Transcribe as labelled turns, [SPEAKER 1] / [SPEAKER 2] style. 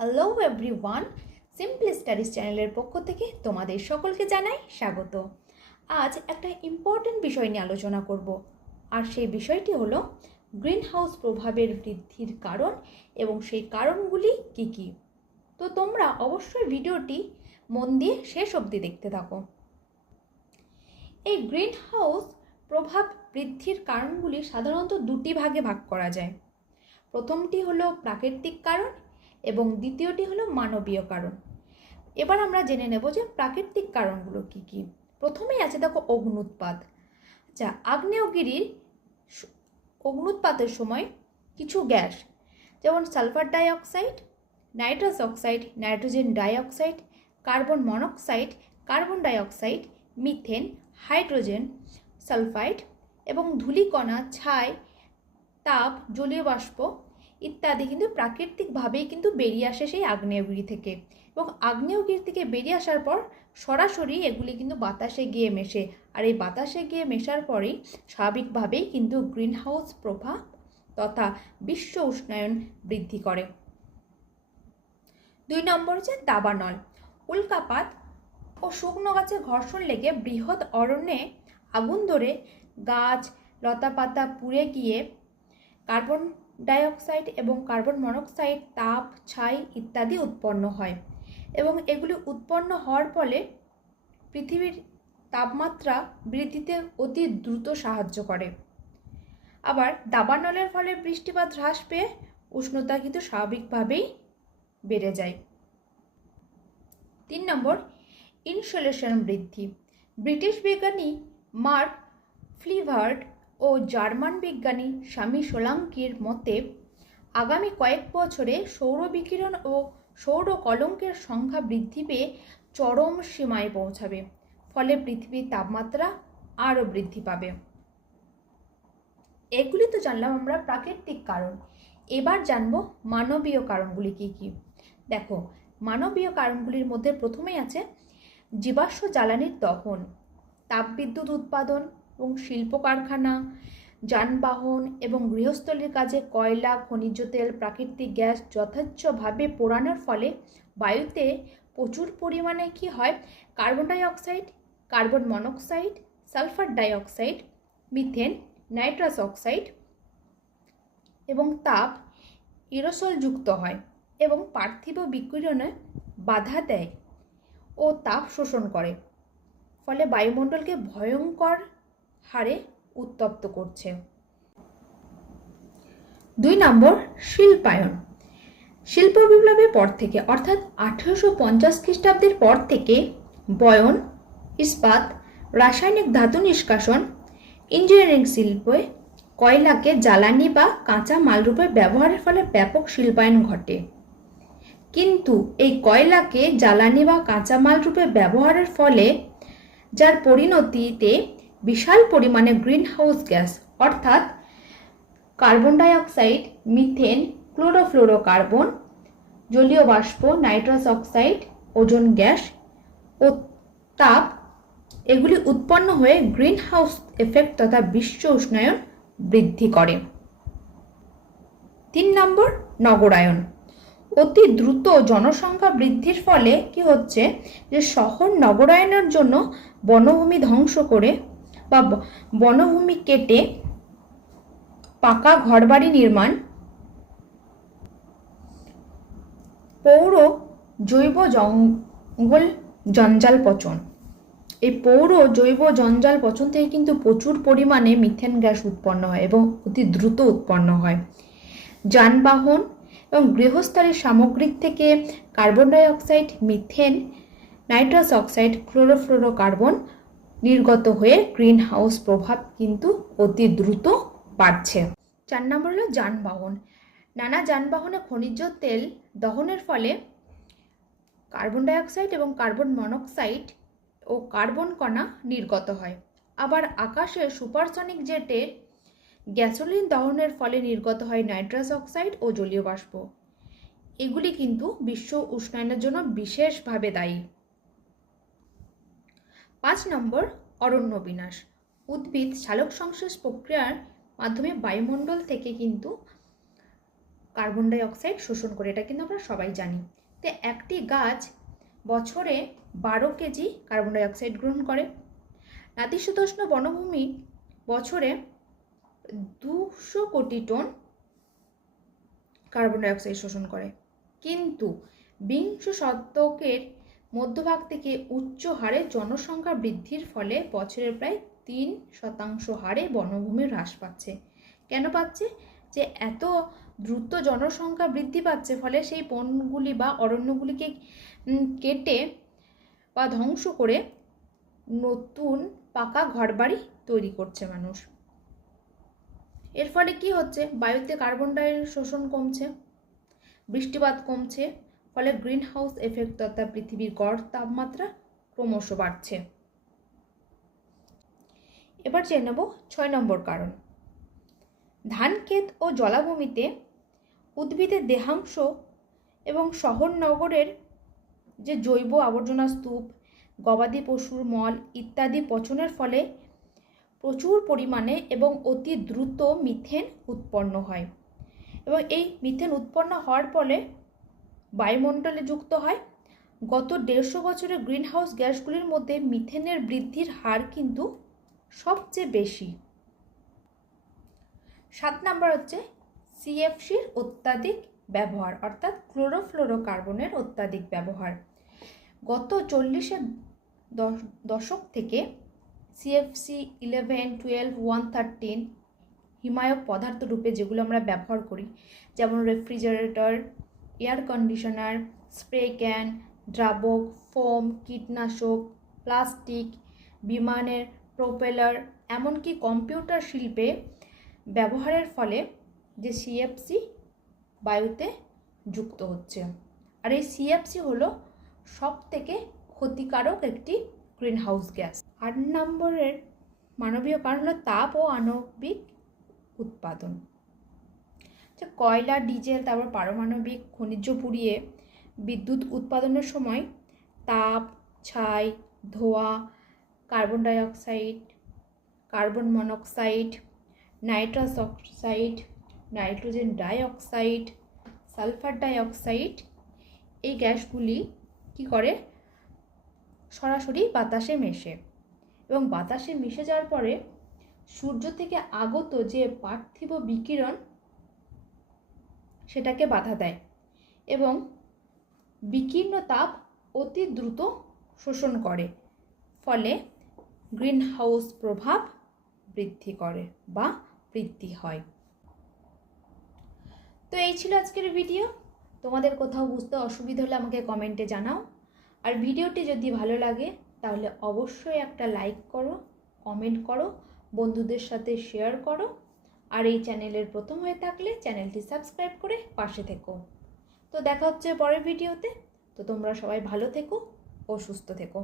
[SPEAKER 1] Hello every one simply studies চ্যানেলের পক্ষ থেকে তোমাদের সকলকে জানাই স্বাগত। আজ একটা ইম্পর্ট্যান্ট বিষয় নিয়ে আলোচনা করব। আর সেই বিষয়টি হলো গ্রিন হাউস প্রভাবের বৃদ্ধির কারণ এবং সেই কারণগুলি কি কি। তো তোমরা অবশ্যই ভিডিওটি মন দিয়ে শেষ অবধি দেখতে থাকো। এই গ্রিন হাউস প্রভাব বৃদ্ধির কারণগুলি সাধারণত দুটি ভাগে ভাগ করা যায়। প্রথমটি হলো প্রাকৃতিক কারণ এবং দ্বিতীয়টি হলো মানবীয় কারণ। এবার আমরা জেনে নেব যে প্রাকৃতিক কারণগুলো কি কি। প্রথমেই আছে দেখো অগ্নুৎপাত। আচ্ছা আগ্নেয়গিরির অগ্নুৎপাতের সময় কিছু গ্যাস, যেমন sulphur dioxide, nitrous oxide, nitrogen dioxide, carbon monoxide, carbon dioxide, methane, hydrogen sulphide এবং ধূলিকণা, ছাই, তাপ জলীয় বাষ্প ইত্যাদি কিন্তু প্রাকৃতিকভাবেই কিন্তু বেরিয়ে আসে সেই আগ্নেয়গিরি থেকে। এবং আগ্নেয়গিরি থেকে বেরিয়ে আসার পর সরাসরি এগুলি কিন্তু বাতাসে গিয়ে মেশে। আর এই বাতাসে গিয়ে মেশার পরেই স্বাভাবিকভাবেই কিন্তু গ্রিন হাউস প্রভাব তথা বিশ্ব উষ্ণায়ন বৃদ্ধি করে। দুই নম্বর হচ্ছে দাবানল। উল্কাপাত ও শুকনো গাছে ঘর্ষণ লেগে বৃহৎ অরণ্যে আগুন ধরে গাছ, লতাপাতা পুড়ে গিয়ে কার্বন ডাইঅক্সাইড এবং কার্বন মনোক্সাইড, তাপ, ছাই ইত্যাদি উৎপন্ন হয় এবং এগুলি উৎপন্ন হওয়ার ফলে পৃথিবীর তাপমাত্রা বৃদ্ধিতে অতি দ্রুত সাহায্য করে। আবার দাবানলের ফলে বৃষ্টিপাত হ্রাস পেয়ে উষ্ণতা কিন্তু স্বাভাবিকভাবেই বেড়ে যায়। তিন নম্বর, ইনসুলেশন বৃদ্ধি। ব্রিটিশ বিজ্ঞানী মার্ক ফ্লিভার্ড ও জার্মান বিজ্ঞানী স্বামী সোলাঙ্কির মতে, আগামী কয়েক বছরে সৌর বিকিরণ ও সৌর কলঙ্কের সংখ্যা বৃদ্ধি পেয়ে চরম সীমায় পৌঁছাবে। ফলে পৃথিবীর তাপমাত্রা আরও বৃদ্ধি পাবে। এগুলি তো জানলাম আমরা প্রাকৃতিক কারণ। এবার জানব মানবীয় কারণগুলি কি কি। দেখো, মানবীয় কারণগুলির মধ্যে প্রথমেই আছে জীবাশ্ম জ্বালানির দহন, তাপবিদ্যুৎ উৎপাদন এবং শিল্প কারখানা যানবাহন এবং গৃহস্থলীর কাজে কয়লা, খনিজ তেল, প্রাকৃতিক গ্যাস যথেচ্ছভাবে পোড়ানোর ফলে বায়ুতে প্রচুর পরিমাণে কি হয়? Carbon dioxide, carbon monoxide, sulphur dioxide, methane, nitrous oxide এবং তাপ ইরোসলযুক্ত হয় এবং পার্থিব বিকিরণে বাধা দেয় ও তাপ শোষণ করে। ফলে বায়ুমণ্ডলকে ভয়ঙ্কর হারে উত্তপ্ত করছে। দুই নম্বর, শিল্পায়ন। শিল্প বিপ্লবের পর থেকে, অর্থাৎ আঠেরোশো পঞ্চাশ খ্রিস্টাব্দের পর থেকে বয়ন, ইস্পাত, রাসায়নিক ধাতু নিষ্কাশন, ইঞ্জিনিয়ারিং শিল্পে কয়লাকে জ্বালানি বা কাঁচা মালরূপে ব্যবহারের ফলে ব্যাপক শিল্পায়ন ঘটে। কিন্তু এই কয়লাকে জ্বালানি বা কাঁচামাল রূপে ব্যবহারের ফলে, যার পরিণতিতে বিশাল পরিমাণে গ্রিন হাউস গ্যাস, অর্থাৎ carbon dioxide methane, chlorofluorocarbon, জলীয় বাষ্প, নাইট্রাস অক্সাইড, ওজন গ্যাস ও তাপ, এগুলি উৎপন্ন হয়ে গ্রিন হাউস এফেক্ট তথা বিশ্ব উষ্ণায়ন বৃদ্ধি করে। তিন নম্বর, নগরায়ন। অতি দ্রুত জনসংখ্যা বৃদ্ধির ফলে কি হচ্ছে যে শহর নগরায়নের জন্য বনভূমি ধ্বংস করে বা বনভূমি কেটে পাকা ঘরবাড়ি নির্মাণ, পৌর জৈব জঙ্গল জঞ্জাল পচন। এই পৌর জৈব জঞ্জাল পচন থেকে কিন্তু প্রচুর পরিমাণে মিথেন গ্যাস উৎপন্ন হয় এবং অতি দ্রুত উৎপন্ন হয়। যানবাহন এবং গৃহস্থালির সামগ্রিক থেকে carbon dioxide, methane, nitrous oxide, chlorofluorocarbon নির্গত হয়ে গ্রিন হাউস প্রভাব কিন্তু অতি দ্রুত বাড়ছে। চার নম্বর হলো যানবাহন। নানা যানবাহনে খনিজ তেল দহনের ফলে কার্বন ডাইঅক্সাইড এবং কার্বন মনোক্সাইড ও কার্বন কণা নির্গত হয়। আবার আকাশে সুপারসনিক জেটে গ্যাসোলিন দহনের ফলে নির্গত হয় নাইট্রাস অক্সাইড ও জলীয় বাষ্প। এগুলি কিন্তু বিশ্ব উষ্ণায়নের জন্য বিশেষভাবে দায়ী। পাঁচ নম্বর, অরণ্য বিনাশ। উদ্ভিদ সালোক সংশ্লেষ প্রক্রিয়ার মাধ্যমে বায়ুমণ্ডল থেকে কিন্তু কার্বন ডাই অক্সাইড শোষণ করে, এটা কিন্তু আমরা সবাই জানি। তো একটি গাছ বছরে বারো কেজি কার্বন ডাই অক্সাইড গ্রহণ করে। নাতিশীতোষ্ণ বনভূমি বছরে দুশো কোটি টন কার্বন ডাই অক্সাইড শোষণ করে। কিন্তু বিংশ শতকের মধ্যভাগ থেকে উচ্চ হারে জনসংখ্যা বৃদ্ধির ফলে বছরের প্রায় তিন শতাংশ হারে বনভূমি হ্রাস পাচ্ছে। কেন পাচ্ছে? যে এত দ্রুত জনসংখ্যা বৃদ্ধি পাচ্ছে, ফলে সেই বনগুলি বা অরণ্যগুলিকে কেটে বা ধ্বংস করে নতুন পাকা ঘরবাড়ি তৈরি করছে মানুষ। এর ফলে কি হচ্ছে? বায়ুতে কার্বন ডাই শোষণ কমছে, বৃষ্টিপাত কমছে ফলে গ্রিন হাউস এফেক্ট তথা পৃথিবীর গড় তাপমাত্রা ক্রমশ বাড়ছে। এবার জেনে নেব ছয় নম্বর কারণ। ধান ক্ষেত ও জলাভূমিতে উদ্ভিদের দেহাংশ এবং শহর নগরের যে জৈব আবর্জনা স্তূপ, গবাদি পশুর মল ইত্যাদি পচনের ফলে প্রচুর পরিমাণে এবং অতি দ্রুত মিথেন উৎপন্ন হয়। এবং এই মিথেন উৎপন্ন হওয়ার ফলে বায়ুমণ্ডলে যুক্ত হয়। গত দেড়শো বছরে গ্রিনহাউস গ্যাসগুলির মধ্যে মিথেনের বৃদ্ধির হার কিন্তু সবচেয়ে বেশি। সাত নাম্বার হচ্ছে সিএফসির অত্যাধিক ব্যবহার, অর্থাৎ ক্লোরোফ্লোরোকার্বনের অত্যাধিক ব্যবহার। গত চল্লিশের দশক থেকে CFC eleven, twelve, one thirteen হিমায়ক পদার্থ রূপে যেগুলো আমরা ব্যবহার করি, যেমন refrigerator air conditioner spray can দ্রাবক foam কীটনাশক প্লাস্টিক বিমানের প্রোপেলার এমনকি কম্পিউটার শিল্পে ব্যবহারের ফলে যে সিএফসি বায়ুতে যুক্ত হচ্ছে। আর এই সিএফসি হলো সব থেকে ক্ষতিকারক একটি গ্রিনহাউস গ্যাস আট নম্বরের মানবীয় কারণ হলো তাপ ও আণবিক উৎপাদন। যে কয়লা, ডিজেল, তারপর পারমাণবিক খনিজ পুড়িয়ে বিদ্যুৎ উৎপাদনের সময় তাপ, ছাই, ধোঁয়া, carbon dioxide, carbon monoxide, nitrous oxide, nitrogen dioxide sulphur dioxide এই গ্যাসগুলি কি করে? সরাসরি বাতাসে মেশে। এবং বাতাসে মিশে যাওয়ার পরে সূর্য থেকে আগত যে পার্থিব বিকিরণ সেটাকে বাধা দেয় এবং বিকীর্ণ তাপ অতি দ্রুত শোষণ করে, ফলে গ্রিন হাউস প্রভাব বৃদ্ধি করে বা বৃদ্ধি হয়। তো এই ছিল আজকের ভিডিও। তোমাদের কোথাও বুঝতে অসুবিধা হলে আমাকে কমেন্টে জানাও। আর ভিডিওটি যদি ভালো লাগে, তাহলে অবশ্যই একটা লাইক করো, কমেন্ট করো, বন্ধুদের সাথে শেয়ার করো। আর এই চ্যানেলের প্রথম হয়ে থাকলে চ্যানেলটি সাবস্ক্রাইব করে পাশে থেকো। তো দেখা হচ্ছে পরের ভিডিওতে। তো তোমরা সবাই ভালো থেকো ও সুস্থ থেকো।